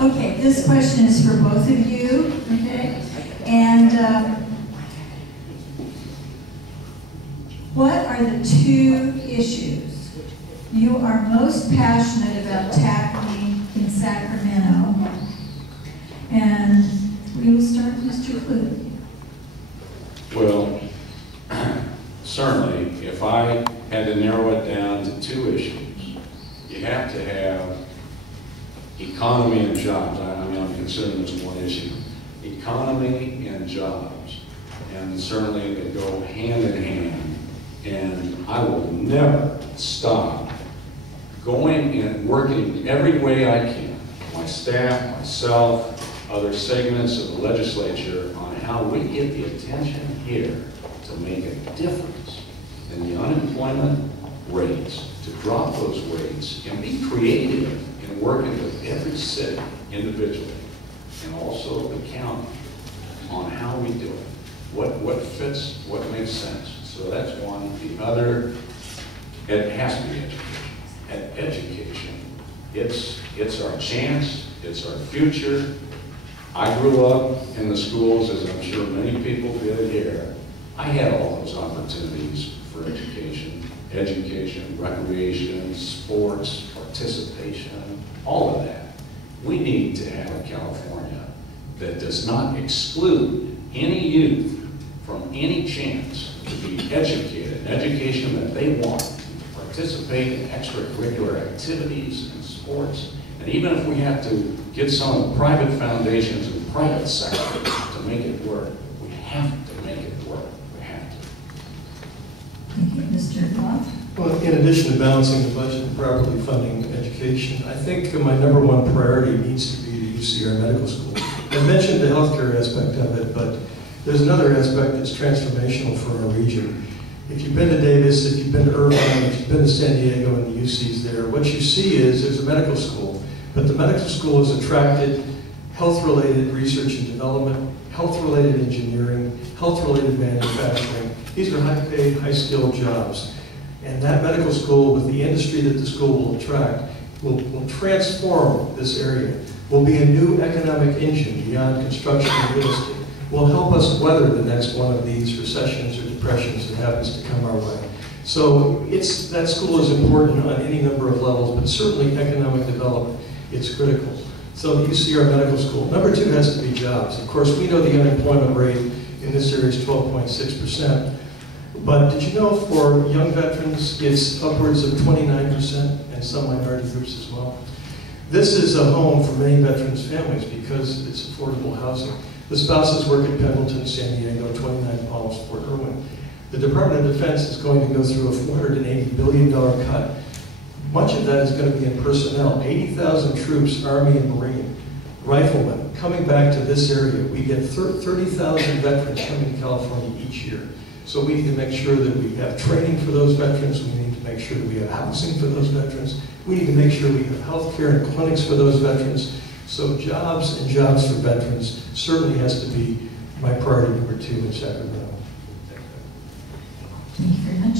Okay, this question is for both of you, okay? And what are the 2 issues you are most passionate about tackling in Sacramento? And we will start with Mr. Clute. Well, certainly, if I had to narrow it down to 2 issues, you have to have economy and jobs. I mean, I'm considering this one issue. Economy and jobs. And certainly they go hand in hand. And I will never stop going and working every way I can, my staff, myself, other segments of the legislature, on how we get the attention here to make a difference in the unemployment rates, to drop those rates and be creative in working with every city individually and also the county on how we do it, what fits, what makes sense. So that's one. The other, it has to be education. And education, it's our chance, it's our future. I grew up in the schools, as I'm sure many people did here. I had all those opportunities for education, recreation, sports, participation, all of that. We need to have a California that does not exclude any youth from any chance to be educated, education that they want, to participate in extracurricular activities and sports. And even if we have to get some of the private foundations and private sector to make it work, we have to make it work. We have to. Thank you, Mr. Goff. Well, in addition to balancing the budget and properly funding education, I think my #1 priority needs to be the UCR Medical School. I mentioned the healthcare aspect of it, but there's another aspect that's transformational for our region. If you've been to Davis, if you've been to Irvine, if you've been to San Diego and the UC's there, what you see is there's a medical school, but the medical school has attracted health-related research and development, health-related engineering, health-related manufacturing. These are high-paid, high-skilled jobs. And that medical school, with the industry that the school will attract, will transform this area, will be a new economic engine beyond construction and real estate, will help us weather the next one of these recessions or depressions that happens to come our way. So that school is important on any number of levels, but certainly economic development, it's critical. So the UCR Medical School. #2 has to be jobs. Of course, we know the unemployment rate in this area is 12.6%. But did you know for young veterans, it's upwards of 29%, and some minority groups as well? This is a home for many veterans' families because it's affordable housing. The spouses work at Pendleton, San Diego, 29 Palms, Fort Irwin. The Department of Defense is going to go through a $480 billion cut. Much of that is going to be in personnel. 80,000 troops, Army and Marine, riflemen, coming back to this area. We get 30,000 veterans coming to California each year. So we need to make sure that we have training for those veterans. We need to make sure that we have housing for those veterans. We need to make sure we have health care and clinics for those veterans. So jobs and jobs for veterans certainly has to be my priority #2 in Sacramento. Thank you very much.